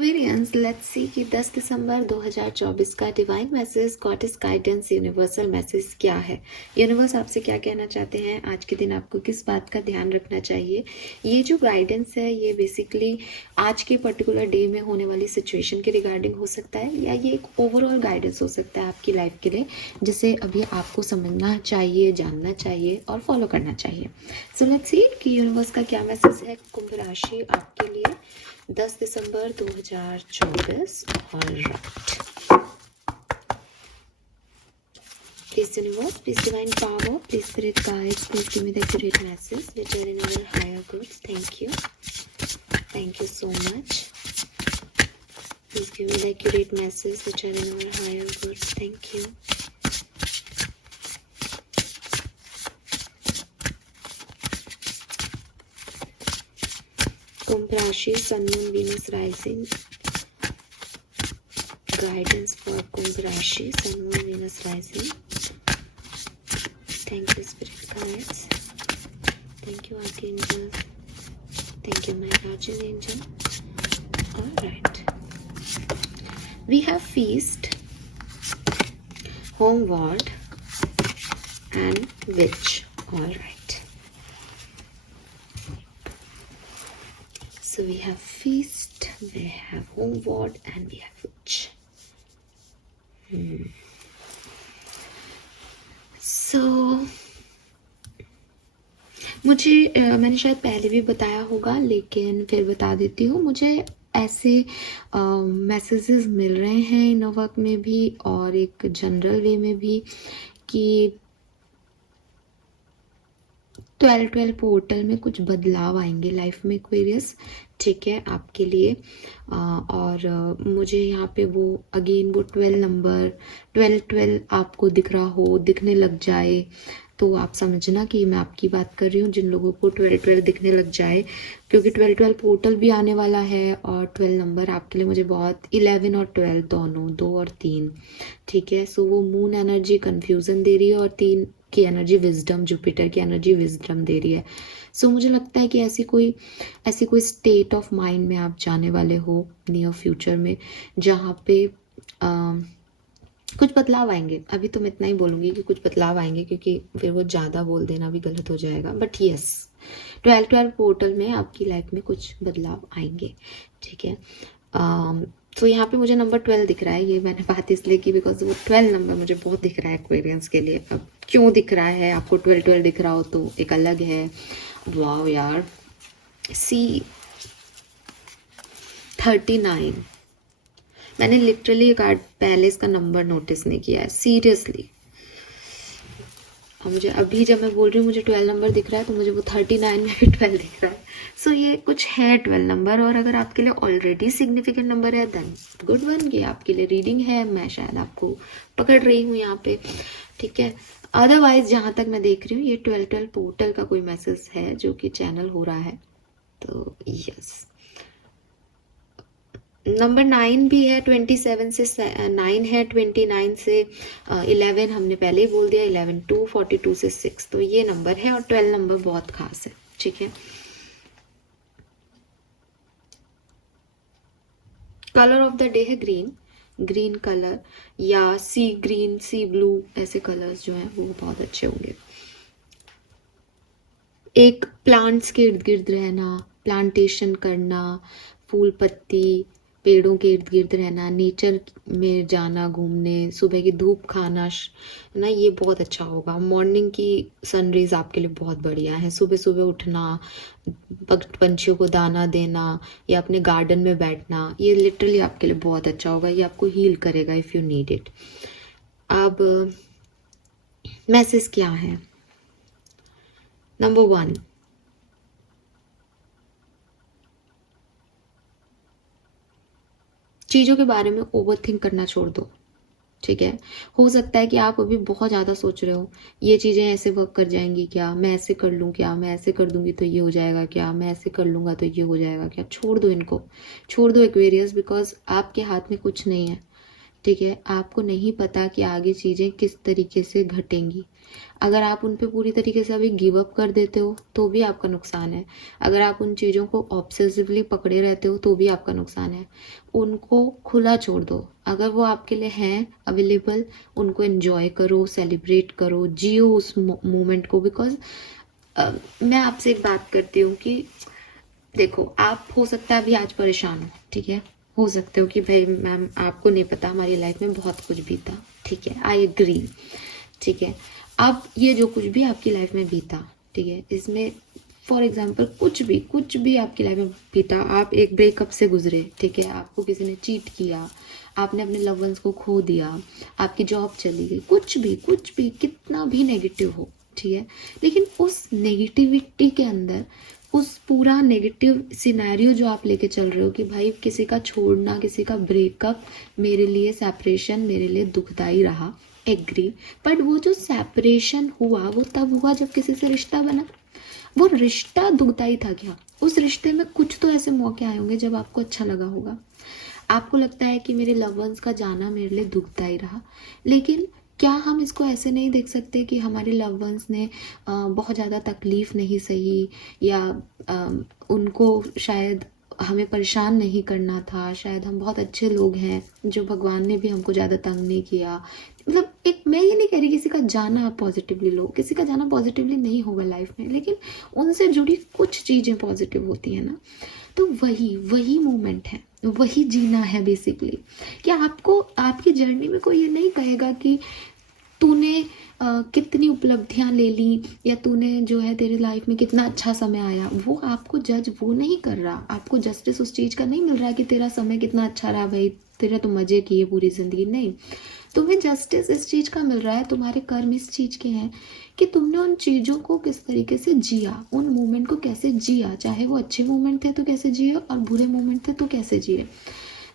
Aquarians, let's see कि 10 दिसंबर 2024 का divine message, goddess guidance, universal message क्या है। यूनिवर्स आपसे क्या कहना चाहते हैं आज के दिन, आपको किस बात का ध्यान रखना चाहिए। ये जो गाइडेंस है ये बेसिकली आज के पर्टिकुलर डे में होने वाली सिचुएशन के रिगार्डिंग हो सकता है, या ये एक ओवरऑल गाइडेंस हो सकता है आपकी लाइफ के लिए, जिसे अभी आपको समझना चाहिए, जानना चाहिए और फॉलो करना चाहिए। सो लेट्स सी कि यूनिवर्स का क्या मैसेज है कुंभ राशि आपके लिए 10 दिसंबर 2024। Alright, please universe, please divine power, please spirit guides, please give me the accurate message which are in our higher goods. Thank you so much. Please give me the accurate message which are in our higher goods. Thank you. Kumbh rashi, sun moon Venus rising, guidance for Kumbh Rashi, Sun Moon Venus rising. Thank you spirit guides, thank you archangel, thank you my guardian angel. All right, we have feast, homeward and witch. All right, so we have feast, we have homeward and we have witch. So मुझे मैंने शायद पहले भी बताया होगा लेकिन फिर बता देती हूँ, मुझे ऐसे मैसेजेस मिल रहे हैं इन वर्क में भी और एक जनरल वे में भी कि 12 पोर्टल में कुछ बदलाव आएंगे लाइफ में एक्वेरियस, ठीक है आपके लिए। और मुझे यहाँ पे वो अगेन वो 12 नंबर 12 आपको दिख रहा हो, दिखने लग जाए तो आप समझना कि मैं आपकी बात कर रही हूँ जिन लोगों को 12 दिखने लग जाए, क्योंकि 12 पोर्टल भी आने वाला है और 12 नंबर आपके लिए मुझे बहुत 11 और 12 दोनों 2 और 3, ठीक है। सो वो मून एनर्जी कंफ्यूजन दे रही है और 3 की एनर्जी विजडम, जुपिटर की एनर्जी विजडम दे रही है। सो मुझे लगता है कि ऐसी कोई स्टेट ऑफ माइंड में आप जाने वाले हो नियर फ्यूचर में जहाँ पे कुछ बदलाव आएंगे। अभी तो मैं इतना ही बोलूँगी कि कुछ बदलाव आएंगे, क्योंकि फिर वो ज़्यादा बोल देना भी गलत हो जाएगा। बट यस, 12 पोर्टल में आपकी लाइफ में कुछ बदलाव आएंगे, ठीक है। तो यहाँ पे मुझे नंबर 12 दिख रहा है, ये मैंने बात इसलिए की बिकॉज वो 12 नंबर मुझे बहुत दिख रहा है एक्वेरियंस के लिए। अब क्यों दिख रहा है आपको 12 दिख रहा हो तो एक अलग है। वाह यार, सी 39, मैंने लिटरली कार्ड पहले इसका नंबर नोटिस नहीं किया है सीरियसली। और मुझे अभी जब मैं बोल रही हूँ मुझे 12 नंबर दिख रहा है तो मुझे वो 39 में भी 12 दिख रहा है। सो ये कुछ है 12 नंबर, और अगर आपके लिए ऑलरेडी सिग्निफिकेंट नंबर है देन गुड वन, ये आपके लिए रीडिंग है, मैं शायद आपको पकड़ रही हूँ यहाँ पे, ठीक है। अदरवाइज जहाँ तक मैं देख रही हूँ ये 12 पोर्टल का कोई मैसेज है जो कि चैनल हो रहा है, तो यस। नंबर 9 भी है, 27 से 9 है, 29 से 11 हमने पहले ही बोल दिया, 11 2, 42 से 6, तो ये नंबर है और 12 नंबर बहुत खास है, ठीक है। कलर ऑफ द डे है ग्रीन कलर या सी ग्रीन, सी ब्लू, ऐसे कलर्स जो हैं वो बहुत अच्छे होंगे। एक प्लांट्स के इर्द गिर्द रहना, प्लांटेशन करना, फूल पत्ती पेड़ों के इर्द गिर्द रहना, नेचर में जाना घूमने, सुबह की धूप खाना ना, ये बहुत अच्छा होगा। मॉर्निंग की सनरेज आपके लिए बहुत बढ़िया है। सुबह सुबह उठना, पंछियों को दाना देना या अपने गार्डन में बैठना, ये लिटरली आपके लिए बहुत अच्छा होगा। ये आपको हील करेगा इफ़ यू नीड इट। अब मैसेज क्या है? नंबर 1, चीज़ों के बारे में ओवर थिंक करना छोड़ दो, ठीक है। हो सकता है कि आप अभी बहुत ज़्यादा सोच रहे हो ये चीज़ें ऐसे वर्क कर जाएंगी क्या, मैं ऐसे कर लूँ क्या, मैं ऐसे कर दूंगी तो ये हो जाएगा क्या, मैं ऐसे कर लूँगा तो ये हो जाएगा क्या। छोड़ दो इनको, छोड़ दो एक्वेरियस, बिकॉज आपके हाथ में कुछ नहीं है। ठीक है, आपको नहीं पता कि आगे चीज़ें किस तरीके से घटेंगी। अगर आप उन पे पूरी तरीके से अभी गिव अप कर देते हो तो भी आपका नुकसान है। अगर आप उन चीज़ों को ऑब्सेसिवली पकड़े रहते हो तो भी आपका नुकसान है। उनको खुला छोड़ दो। अगर वो आपके लिए हैं अवेलेबल, उनको एन्जॉय करो, सेलिब्रेट करो, जियो उस मोमेंट को। बिकॉज़ मैं आपसे एक बात करती हूँ कि देखो, आप हो सकता है अभी आज परेशान हो, ठीक है? हो सकते हो कि भाई मैम आपको नहीं पता हमारी लाइफ में बहुत कुछ बीता, ठीक है? आई एग्री, ठीक है? अब ये जो कुछ भी आपकी लाइफ में बीता, ठीक है? इसमें फॉर एग्जाम्पल कुछ भी आपकी लाइफ में बीता, आप एक ब्रेकअप से गुजरे, ठीक है? आपको किसी ने चीट किया, आपने अपने लव वंस को खो दिया, आपकी जॉब चली गई, कुछ भी कितना भी नेगेटिव हो, ठीक है? लेकिन उस नेगेटिविटी के अंदर, उस पूरा नेगेटिव सिनेरियो जो आप लेके चल रहे हो कि भाई किसी का छोड़ना, किसी का ब्रेकअप मेरे लिए, सेपरेशन मेरे लिए दुखदाई रहा, एग्री। बट वो जो सेपरेशन हुआ वो तब हुआ जब किसी से रिश्ता बना। वो रिश्ता दुखदाई था क्या? उस रिश्ते में कुछ तो ऐसे मौके आए होंगे जब आपको अच्छा लगा होगा। आपको लगता है कि मेरे लव वंस का जाना मेरे लिए दुखदाई रहा, लेकिन क्या हम इसको ऐसे नहीं देख सकते कि हमारे लव वंस ने बहुत ज़्यादा तकलीफ़ नहीं सही, या उनको शायद हमें परेशान नहीं करना था, शायद हम बहुत अच्छे लोग हैं जो भगवान ने भी हमको ज़्यादा तंग नहीं किया। मतलब एक, मैं ये नहीं कह रही किसी का जाना आप पॉजिटिवली लो, किसी का जाना पॉजिटिवली नहीं होगा लाइफ में, लेकिन उनसे जुड़ी कुछ चीज़ें पॉजिटिव होती हैं ना। तो वही मोमेंट है, वही जीना है बेसिकली। कि आपको आपकी जर्नी में कोई ये नहीं कहेगा कि तूने कितनी उपलब्धियां ले ली, या तूने जो है तेरे लाइफ में कितना अच्छा समय आया। वो आपको जज वो नहीं कर रहा, आपको जस्टिस उस चीज़ का नहीं मिल रहा कि तेरा समय कितना अच्छा रहा भाई, तेरा तो मज़े किए पूरी ज़िंदगी। नहीं, तुम्हें जस्टिस इस चीज़ का मिल रहा है, तुम्हारे कर्म इस चीज़ के हैं कि तुमने उन चीज़ों को किस तरीके से जिया, उन मोमेंट को कैसे जिया, चाहे वो अच्छे मोमेंट थे तो कैसे जिए और बुरे मोमेंट थे तो कैसे जिए।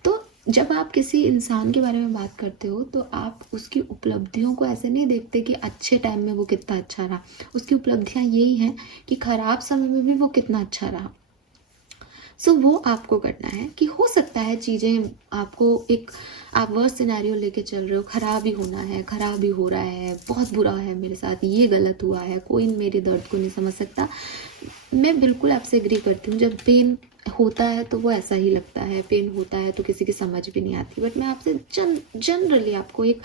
तो जब आप किसी इंसान के बारे में बात करते हो तो आप उसकी उपलब्धियों को ऐसे नहीं देखते कि अच्छे टाइम में वो कितना अच्छा रहा। उसकी उपलब्धियां यही हैं कि खराब समय में भी वो कितना अच्छा रहा। सो वो आपको करना है कि हो सकता है चीज़ें आपको एक, आप वर्स्ट सिनेरियो लेके चल रहे हो, खराब ही होना है, खराब ही हो रहा है, बहुत बुरा है मेरे साथ, ये गलत हुआ है, कोई मेरे दर्द को नहीं समझ सकता। मैं बिल्कुल आपसे एग्री करती हूँ, जब पेन होता है तो वो ऐसा ही लगता है, पेन होता है तो किसी की समझ भी नहीं आती। बट मैं आपसे जनरली आपको एक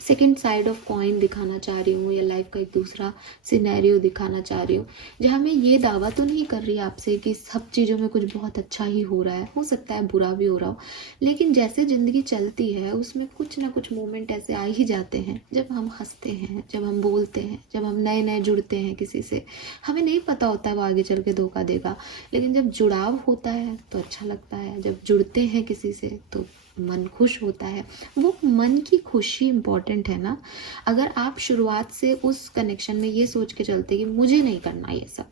सेकेंड साइड ऑफ कॉइन दिखाना चाह रही हूँ, या लाइफ का एक दूसरा सिनेरियो दिखाना चाह रही हूँ, जहाँ मैं ये दावा तो नहीं कर रही आपसे कि सब चीज़ों में कुछ बहुत अच्छा ही हो रहा है, हो सकता है बुरा भी हो रहा हो। लेकिन जैसे ज़िंदगी चलती है उसमें कुछ ना कुछ मोमेंट ऐसे आ ही जाते हैं जब हम हंसते हैं, जब हम बोलते हैं, जब हम नए नए जुड़ते हैं किसी से। हमें नहीं पता होता है वो आगे चल के धोखा देगा, लेकिन जब जुड़ाव होता है तो अच्छा लगता है। जब जुड़ते हैं किसी से तो मन खुश होता है। वो मन की खुशी इम्पॉर्टेंट है ना। अगर आप शुरुआत से उस कनेक्शन में ये सोच के चलते कि मुझे नहीं करना ये सब,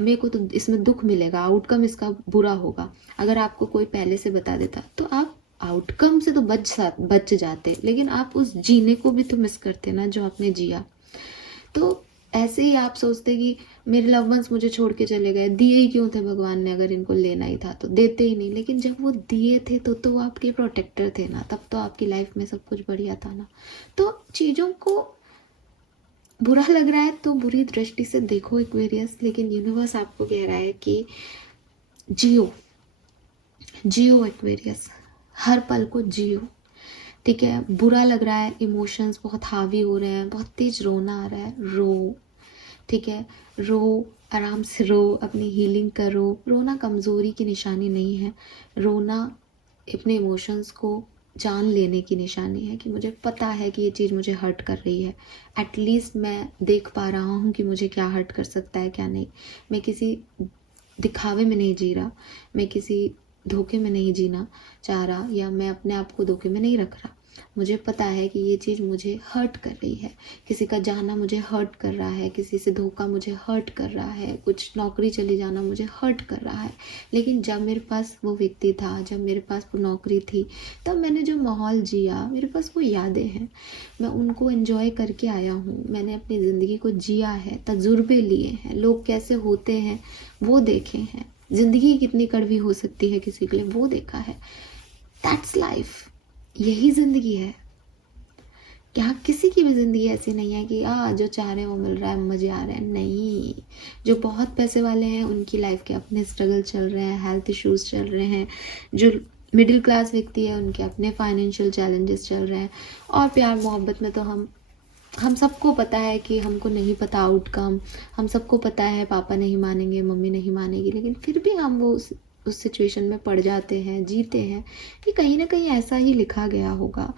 मेरे को तो इसमें दुख मिलेगा, आउटकम इसका बुरा होगा, अगर आपको कोई पहले से बता देता तो आप आउटकम से तो बच जाते, लेकिन आप उस जीने को भी तो मिस करते ना जो आपने जिया। तो ऐसे ही आप सोचते कि मेरे लव वंस मुझे छोड़ के चले गए, दिए ही क्यों थे भगवान ने, अगर इनको लेना ही था तो देते ही नहीं। लेकिन जब वो दिए थे तो वो आपके प्रोटेक्टर थे ना, तब तो आपकी लाइफ में सब कुछ बढ़िया था ना। तो चीज़ों को बुरा लग रहा है तो बुरी दृष्टि से देखो एक्वेरियस, लेकिन यूनिवर्स आपको कह रहा है कि जियो, जियो एक्वेरियस, हर पल को जियो। ठीक है, बुरा लग रहा है, इमोशंस बहुत हावी हो रहे हैं, बहुत तेज रोना आ रहा है, रो। ठीक है, रो, आराम से रो, अपनी हीलिंग करो। रोना कमज़ोरी की निशानी नहीं है, रोना अपने इमोशंस को जान लेने की निशानी है कि मुझे पता है कि ये चीज़ मुझे हर्ट कर रही है, एटलीस्ट मैं देख पा रहा हूँ कि मुझे क्या हर्ट कर सकता है क्या नहीं। मैं किसी दिखावे में नहीं जी रहा, मैं किसी धोखे में नहीं जीना चाह रहा, या मैं अपने आप को धोखे में नहीं रख रहा। मुझे पता है कि ये चीज़ मुझे हर्ट कर रही है, किसी का जाना मुझे हर्ट कर रहा है, किसी से धोखा मुझे हर्ट कर रहा है, कुछ नौकरी चली जाना मुझे हर्ट कर रहा है। लेकिन जब मेरे पास वो व्यक्ति था, जब मेरे पास वो नौकरी थी, तब मैंने जो माहौल जिया, मेरे पास वो यादें हैं, मैं उनको एंजॉय करके आया हूँ। मैंने अपनी ज़िंदगी को जिया है, तजुर्बे लिए हैं, लोग कैसे होते हैं वो देखे हैं, ज़िंदगी कितनी कड़वी हो सकती है किसी के लिए वो देखा है। दैट्स लाइफ, यही ज़िंदगी है। क्या किसी की भी ज़िंदगी ऐसी नहीं है कि जो चाह रहे हैं वो मिल रहा है, मज़े आ रहे हैं, नहीं। जो बहुत पैसे वाले हैं उनकी लाइफ के अपने स्ट्रगल चल रहे हैं, हेल्थ इश्यूज चल रहे हैं। जो मिडिल क्लास व्यक्ति है उनके अपने फाइनेंशियल चैलेंजेस चल रहे हैं। और प्यार मोहब्बत में तो हम सबको पता है कि हमको नहीं पता आउटकम, हम सबको पता है पापा नहीं मानेंगे, मम्मी नहीं मानेगी, लेकिन फिर भी हम वो उस सिचुएशन में पड़ जाते हैं, जीते हैं कि कहीं ना कहीं ऐसा ही लिखा गया होगा।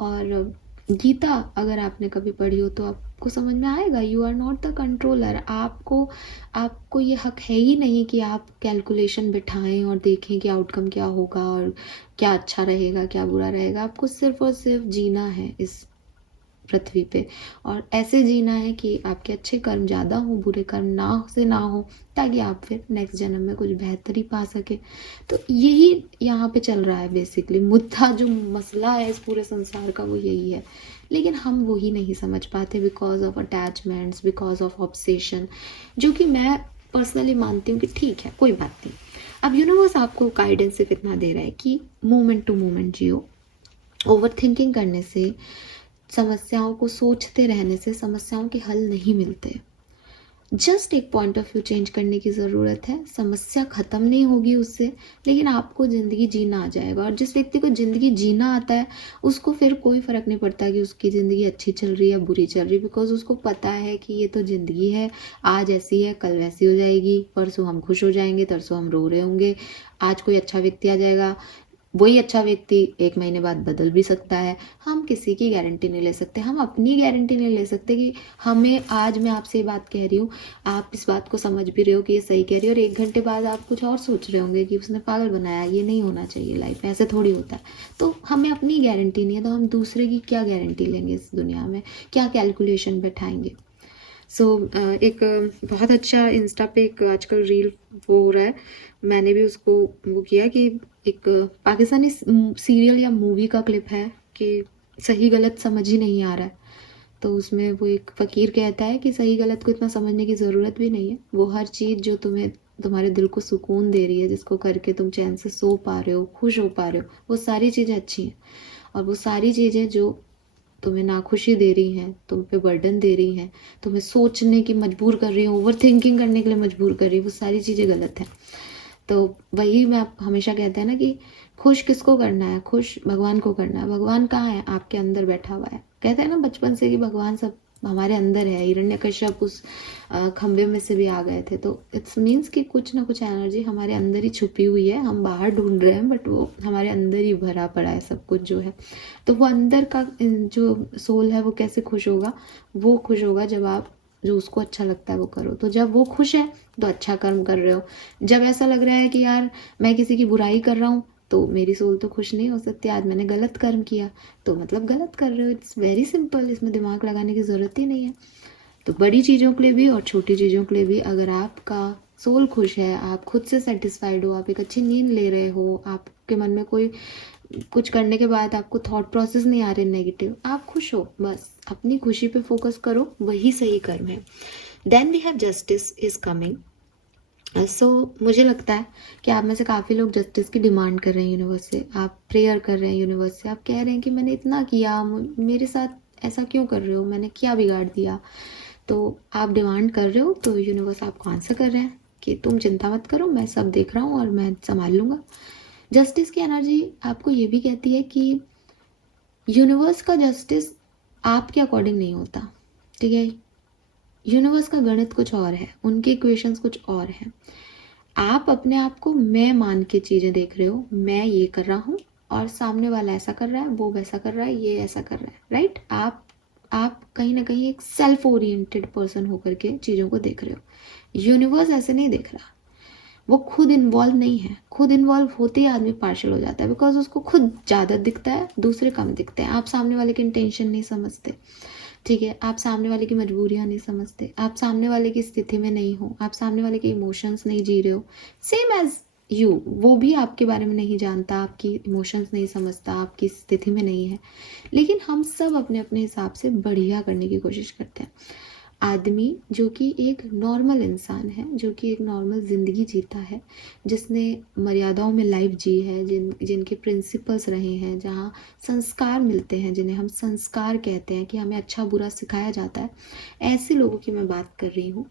और गीता अगर आपने कभी पढ़ी हो तो आपको समझ में आएगा, you are not the controller. आपको ये हक है ही नहीं कि आप कैलकुलेशन बिठाएं और देखें कि आउटकम क्या होगा और क्या अच्छा रहेगा क्या बुरा रहेगा। आपको सिर्फ और सिर्फ जीना है इस पृथ्वी पे, और ऐसे जीना है कि आपके अच्छे कर्म ज़्यादा हो, बुरे कर्म ना हो, ताकि आप फिर नेक्स्ट जन्म में कुछ बेहतरी पा सके। तो यही यहाँ पे चल रहा है बेसिकली। मुद्दा जो मसला है इस पूरे संसार का वो यही है, लेकिन हम वही नहीं समझ पाते because of attachments, because of obsession, जो कि मैं पर्सनली मानती हूँ कि ठीक है, कोई बात नहीं। अब यूनिवर्स आपको गाइडेंस सिर्फ इतना दे रहा है कि मोमेंट टू मोमेंट जियो। ओवर थिंकिंग करने से, समस्याओं को सोचते रहने से समस्याओं के हल नहीं मिलते। जस्ट एक पॉइंट ऑफ व्यू चेंज करने की ज़रूरत है। समस्या ख़त्म नहीं होगी उससे, लेकिन आपको ज़िंदगी जीना आ जाएगा। और जिस व्यक्ति को ज़िंदगी जीना आता है उसको फिर कोई फ़र्क नहीं पड़ता कि उसकी ज़िंदगी अच्छी चल रही है बुरी चल रही है, बिकॉज उसको पता है कि ये तो ज़िंदगी है, आज ऐसी है कल वैसी हो जाएगी, परसों हम खुश हो जाएंगे, तरसों हम रो रहे होंगे। आज कोई अच्छा व्यक्ति आ जाएगा, वही अच्छा व्यक्ति 1 महीने बाद बदल भी सकता है। हम किसी की गारंटी नहीं ले सकते, हम अपनी गारंटी नहीं ले सकते कि हमें, आज मैं आपसे ये बात कह रही हूँ, आप इस बात को समझ भी रहे हो कि ये सही कह रही है, और 1 घंटे बाद आप कुछ और सोच रहे होंगे कि उसने पागल बनाया, ये नहीं होना चाहिए, लाइफ ऐसे थोड़ी होता है। तो हमें अपनी गारंटी नहीं है, तो हम दूसरे की क्या गारंटी लेंगे इस दुनिया में, क्या कैलकुलेशन बैठाएंगे। एक बहुत अच्छा इंस्टा पे एक आजकल रील वो हो रहा है, मैंने भी उसको वो किया कि एक पाकिस्तानी सीरियल या मूवी का क्लिप है कि सही गलत समझ ही नहीं आ रहा है। तो उसमें वो एक फ़कीर कहता है कि सही गलत को इतना समझने की ज़रूरत भी नहीं है, वो हर चीज़ जो तुम्हारे दिल को सुकून दे रही है, जिसको करके तुम चैन से सो पा रहे हो, खुश हो पा रहे हो, वो सारी चीज़ें अच्छी हैं। और वो सारी चीज़ें जो तुम्हें नाखुशी दे रही हैं, तुम पे बर्डन दे रही हैं, तुम्हें सोचने की मजबूर कर रही हैं, ओवर थिंकिंग करने के लिए मजबूर कर रही है, वो सारी चीज़ें गलत हैं। तो वही मैं हमेशा कहते हैं ना कि खुश किसको करना है, खुश भगवान को करना है। भगवान कहाँ है? आपके अंदर बैठा हुआ है। कहते हैं ना बचपन से कि भगवान सब हमारे अंदर है। हिरण्यकश्यप उस खंबे में से भी आ गए थे, तो इट्स मीन्स कि कुछ ना कुछ एनर्जी हमारे अंदर ही छुपी हुई है, हम बाहर ढूंढ रहे हैं, बट वो हमारे अंदर ही भरा पड़ा है सब कुछ जो है। तो वो अंदर का जो सोल है वो कैसे खुश होगा? वो खुश होगा जब आप जो उसको अच्छा लगता है वो करो। तो जब वो खुश है तो अच्छा कर्म कर रहे हो। जब ऐसा लग रहा है कि यार मैं किसी की बुराई कर रहा हूँ तो मेरी सोल तो खुश नहीं हो सकती, आज मैंने गलत कर्म किया, तो मतलब गलत कर रहे हो। इट्स वेरी सिंपल, इसमें दिमाग लगाने की ज़रूरत ही नहीं है। तो बड़ी चीज़ों के लिए भी और छोटी चीज़ों के लिए भी अगर आपका सोल खुश है, आप खुद से सेटिस्फाइड हो, आप एक अच्छी नींद ले रहे हो, आपके मन में कोई कुछ करने के बाद आपको थॉट प्रोसेस नहीं आ रहे नेगेटिव, आप खुश हो, बस अपनी खुशी पे फोकस करो, वही सही कर्म है। Then we have justice is coming. मुझे लगता है कि आप में से काफ़ी लोग जस्टिस की डिमांड कर रहे हैं यूनिवर्स से, आप प्रेयर कर रहे हैं यूनिवर्स से, आप कह रहे हैं कि मैंने इतना किया, मेरे साथ ऐसा क्यों कर रहे हो, मैंने क्या बिगाड़ दिया। तो आप डिमांड कर रहे हो तो यूनिवर्स आपको आंसर कर रहे हैं कि तुम चिंता मत करो, मैं सब देख रहा हूँ और मैं संभाल लूँगा। जस्टिस की एनर्जी आपको ये भी कहती है कि यूनिवर्स का जस्टिस आपके अकॉर्डिंग नहीं होता, ठीक है। यूनिवर्स का गणित कुछ और है, उनके इक्वेशंस कुछ और हैं। आप अपने आप को मैं मान के चीज़ें देख रहे हो, मैं ये कर रहा हूँ और सामने वाला ऐसा कर रहा है, वो वैसा कर रहा है, ये ऐसा कर रहा है, राइट। आप कहीं ना कहीं एक सेल्फ ओरिएंटेड पर्सन होकर के चीज़ों को देख रहे हो। यूनिवर्स ऐसे नहीं देख रहा, वो खुद इन्वॉल्व नहीं है। खुद इन्वॉल्व होते ही आदमी पार्शल हो जाता है, बिकॉज उसको खुद ज़्यादा दिखता है, दूसरे कम दिखते हैं। आप सामने वाले की इंटेंशन नहीं समझते, ठीक है। आप सामने वाले की मजबूरियां नहीं समझते, आप सामने वाले की स्थिति में नहीं हो, आप सामने वाले के इमोशंस नहीं जी रहे हो, सेम एज यू। वो भी आपके बारे में नहीं जानता, आपकी इमोशंस नहीं समझता, आपकी स्थिति में नहीं है। लेकिन हम सब अपने अपने हिसाब से बढ़िया करने की कोशिश करते हैं। आदमी जो कि एक नॉर्मल इंसान है, जो कि एक नॉर्मल ज़िंदगी जीता है, जिसने मर्यादाओं में लाइफ जी है, जिनके प्रिंसिपल्स रहे हैं, जहाँ संस्कार मिलते हैं, जिन्हें हम संस्कार कहते हैं कि हमें अच्छा बुरा सिखाया जाता है, ऐसे लोगों की मैं बात कर रही हूँ।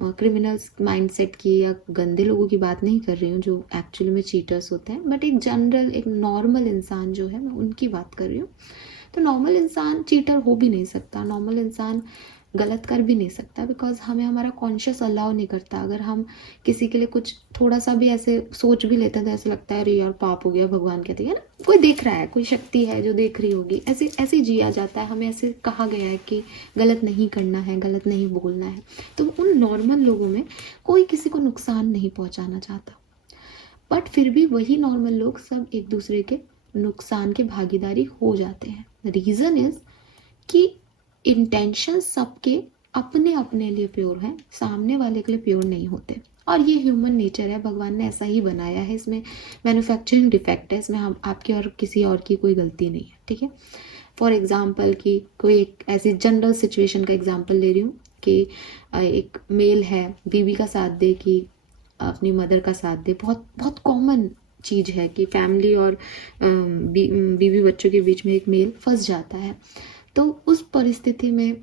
क्रिमिनल्स माइंडसेट की या गंदे लोगों की बात नहीं कर रही हूँ जो एक्चुअली में चीटर्स होते हैं, बट एक जनरल एक नॉर्मल इंसान जो है, मैं उनकी बात कर रही हूँ। तो नॉर्मल इंसान चीटर हो भी नहीं सकता, नॉर्मल इंसान गलत कर भी नहीं सकता, बिकॉज हमें हमारा कॉन्शियस अलाउ नहीं करता। अगर हम किसी के लिए कुछ थोड़ा सा भी ऐसे सोच भी लेते हैं तो ऐसे लगता है अरे यार पाप हो गया, भगवान कहते हैं ना, कोई देख रहा है, कोई शक्ति है जो देख रही होगी, ऐसे ऐसे जिया जाता है। हमें ऐसे कहा गया है कि गलत नहीं करना है, गलत नहीं बोलना है। तो उन नॉर्मल लोगों में कोई किसी को नुकसान नहीं पहुंचाना चाहता, बट फिर भी वही नॉर्मल लोग सब एक दूसरे के नुकसान के भागीदारी हो जाते हैं। रीज़न इज कि इंटेंशन सबके अपने अपने लिए प्योर हैं, सामने वाले के लिए प्योर नहीं होते। और ये ह्यूमन नेचर है, भगवान ने ऐसा ही बनाया है, इसमें मैन्युफैक्चरिंग डिफेक्ट है, इसमें हम आपकी और किसी और की कोई गलती नहीं है, ठीक है। फॉर एग्जाम्पल कि कोई एक ऐसी जनरल सिचुएशन का एग्जाम्पल ले रही हूँ कि एक मेल है, बीवी का साथ दे कि अपनी मदर का साथ दे। बहुत बहुत कॉमन चीज़ है कि फैमिली और बीवी बच्चों के बीच में एक मेल फंस जाता है। तो उस परिस्थिति में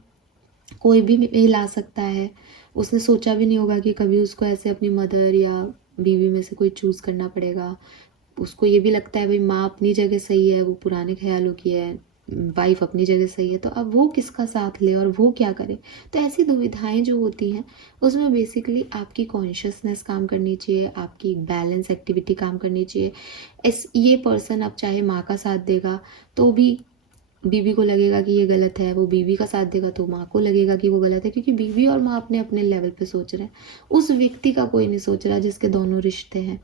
कोई भी मेल आ सकता है, उसने सोचा भी नहीं होगा कि कभी उसको ऐसे अपनी मदर या बीवी में से कोई चूज़ करना पड़ेगा। उसको ये भी लगता है भाई माँ अपनी जगह सही है, वो पुराने ख्यालों की है, वाइफ अपनी जगह सही है, तो अब वो किसका साथ ले और वो क्या करे। तो ऐसी दुविधाएं जो होती हैं उसमें बेसिकली आपकी कॉन्शियसनेस काम करनी चाहिए, आपकी बैलेंस एक्टिविटी काम करनी चाहिए। ये पर्सन अब चाहे माँ का साथ देगा तो भी बीवी को लगेगा कि ये गलत है, वो बीवी का साथ देगा तो माँ को लगेगा कि वो गलत है, क्योंकि बीवी और माँ अपने अपने लेवल पे सोच रहे हैं, उस व्यक्ति का कोई नहीं सोच रहा जिसके दोनों रिश्ते हैं।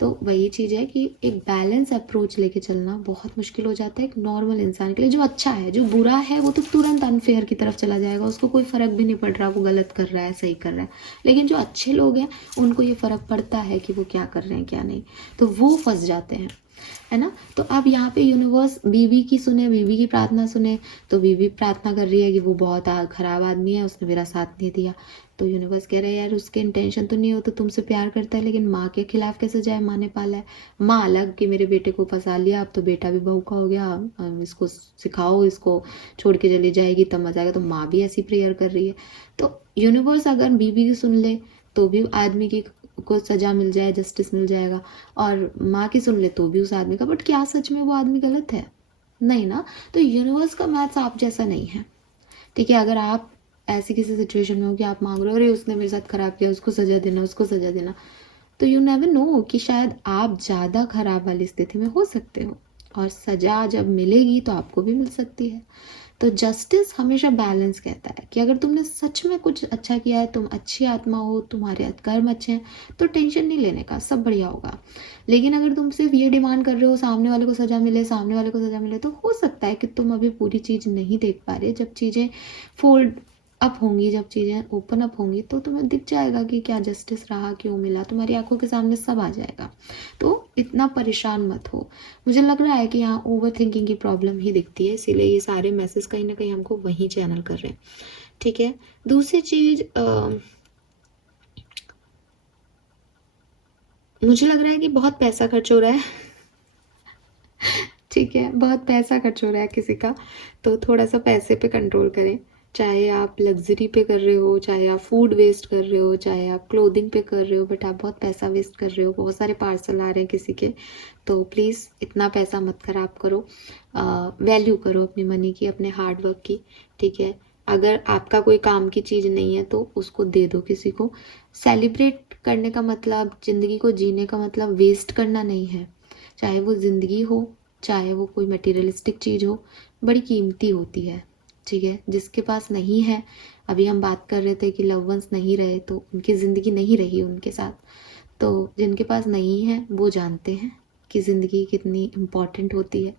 तो वही चीज़ है कि एक बैलेंस अप्रोच लेके चलना बहुत मुश्किल हो जाता है एक नॉर्मल इंसान के लिए। जो अच्छा है, जो बुरा है वो तो तुरंत अनफेयर की तरफ चला जाएगा, उसको कोई फ़र्क भी नहीं पड़ रहा वो गलत कर रहा है सही कर रहा है। लेकिन जो अच्छे लोग हैं उनको ये फ़र्क पड़ता है कि वो क्या कर रहे हैं क्या नहीं, तो वो फंस जाते हैं, है ना। तो अब यहाँ पे यूनिवर्स बीवी की सुने, बीवी की प्रार्थना सुने। तो बीवी प्रार्थना कर रही है कि वो बहुत खराब आदमी है, उसने मेरा साथ नहीं दिया। तो यूनिवर्स कह रहा है यार उसके इंटेंशन तो नहीं हो, तो तुमसे प्यार करता है, लेकिन माँ के खिलाफ कैसे जाए, माँ ने पाला है। माँ अलग कि मेरे बेटे को फंसा लिया, अब तो बेटा भी बहू का हो गया, इसको सिखाओ, इसको छोड़ के चली जाएगी तब मजा आएगा। तो माँ भी ऐसी प्रेयर कर रही है। तो यूनिवर्स अगर बीवी की सुन ले तो भी आदमी की को सजा मिल जाए, जस्टिस मिल जाएगा, और माँ की सुन ले तो भी उस आदमी का। बट क्या सच में वो आदमी गलत है? नहीं ना। तो यूनिवर्स का मैथ्स आप जैसा नहीं है, ठीक है। अगर आप ऐसी किसी सिचुएशन में हो कि आप मांग रहे हो अरे उसने मेरे साथ खराब किया, उसको सजा देना, उसको सजा देना, तो यू नेवर नो कि शायद आप ज़्यादा खराब वाली स्थिति में हो सकते हो, और सजा जब मिलेगी तो आपको भी मिल सकती है। तो जस्टिस हमेशा बैलेंस कहता है कि अगर तुमने सच में कुछ अच्छा किया है, तुम अच्छी आत्मा हो, तुम्हारे कर्म अच्छे हैं, तो टेंशन नहीं लेने का, सब बढ़िया होगा। लेकिन अगर तुम सिर्फ ये डिमांड कर रहे हो सामने वाले को सजा मिले, सामने वाले को सजा मिले, तो हो सकता है कि तुम अभी पूरी चीज़ नहीं देख पा रहे। जब चीज़ें फोल्ड अप होंगी, जब चीज़ें ओपन अप होंगी, तो तुम्हें दिख जाएगा कि क्या जस्टिस रहा, क्यों मिला, तुम्हारी आंखों के सामने सब आ जाएगा। तो इतना परेशान मत हो। मुझे लग रहा है कि यहाँ ओवर थिंकिंग की प्रॉब्लम ही दिखती है, इसीलिए ये सारे मैसेज कहीं ना कहीं हमको वहीं चैनल कर रहे हैं, ठीक है। दूसरी चीज़ मुझे लग रहा है कि बहुत पैसा खर्च हो रहा है ठीक है, बहुत पैसा खर्च हो रहा है किसी का, तो थोड़ा सा पैसे पे कंट्रोल करें। चाहे आप लग्जरी पे कर रहे हो, चाहे आप फूड वेस्ट कर रहे हो, चाहे आप क्लोथिंग पे कर रहे हो, बट आप बहुत पैसा वेस्ट कर रहे हो, बहुत सारे पार्सल आ रहे हैं किसी के, तो प्लीज़ इतना पैसा मत खराब करो। वैल्यू करो अपनी मनी की, अपने हार्ड वर्क की, ठीक है। अगर आपका कोई काम की चीज़ नहीं है तो उसको दे दो किसी को। सेलिब्रेट करने का मतलब, ज़िंदगी को जीने का मतलब वेस्ट करना नहीं है। चाहे वो ज़िंदगी हो, चाहे वो कोई मटेरियलिस्टिक चीज़ हो, बड़ी कीमती होती है, ठीक है। जिसके पास नहीं है, अभी हम बात कर रहे थे कि लव वंस नहीं रहे तो उनकी ज़िंदगी नहीं रही उनके साथ। तो जिनके पास नहीं है वो जानते हैं कि ज़िंदगी कितनी इम्पॉर्टेंट होती है,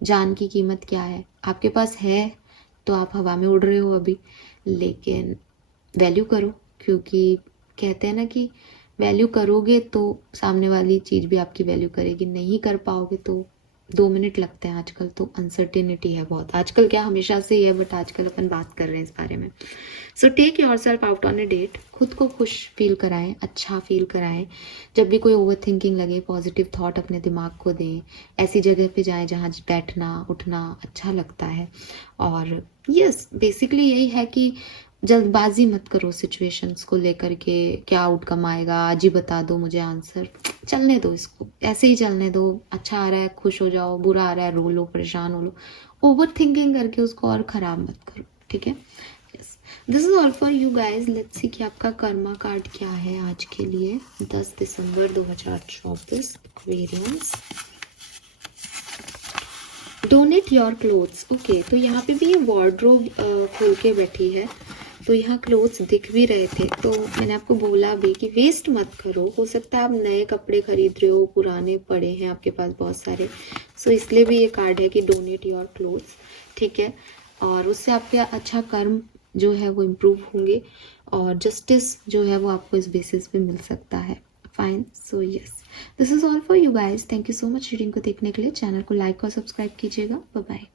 जान की कीमत क्या है। आपके पास है तो आप हवा में उड़ रहे हो अभी, लेकिन वैल्यू करो, क्योंकि कहते हैं ना कि वैल्यू करोगे तो सामने वाली चीज़ भी आपकी वैल्यू करेगी, नहीं कर पाओगे तो 2 मिनट लगते हैं आजकल, तो अनसर्टेनिटी है बहुत। आजकल क्या, हमेशा से ही है, बट आजकल अपन बात कर रहे हैं इस बारे में। So take yourself out on a date, खुद को खुश फील कराएं, अच्छा फील कराएं। जब भी कोई ओवर थिंकिंग लगे, पॉजिटिव थॉट अपने दिमाग को दें। ऐसी जगह पे जाएं जहाँ बैठना उठना अच्छा लगता है। और यस, बेसिकली यही है कि जल्दबाजी मत करो सिचुएशंस को लेकर के, क्या आउटकम आएगा आज ही बता दो मुझे आंसर। चलने दो, इसको ऐसे ही चलने दो। अच्छा आ रहा है खुश हो जाओ, बुरा आ रहा है रो लो, परेशान हो लो। ओवर थिंकिंग करके उसको और ख़राब मत करो, ठीक है। Yes, this is all for you guys. Let's see कि आपका कर्मा कार्ड क्या है आज के लिए, 10 दिसंबर 2024, Aquarians. Donate your clothes. Okay, तो यहाँ पे भी ये वार्डरोब खोल के बैठी है, तो यहाँ क्लोथ्स दिख भी रहे थे, तो मैंने आपको बोला भी कि वेस्ट मत करो। हो सकता है आप नए कपड़े खरीद रहे हो, पुराने पड़े हैं आपके पास बहुत सारे, सो इसलिए भी ये कार्ड है कि डोनेट योर क्लोथ्स, ठीक है। और उससे आपके अच्छा कर्म जो है वो इम्प्रूव होंगे, और जस्टिस जो है वो आपको इस बेसिस पे मिल सकता है। Fine, so yes, this is all for you guys. Thank you so much reading को देखने के लिए। चैनल को लाइक और सब्सक्राइब कीजिएगा। Bye bye.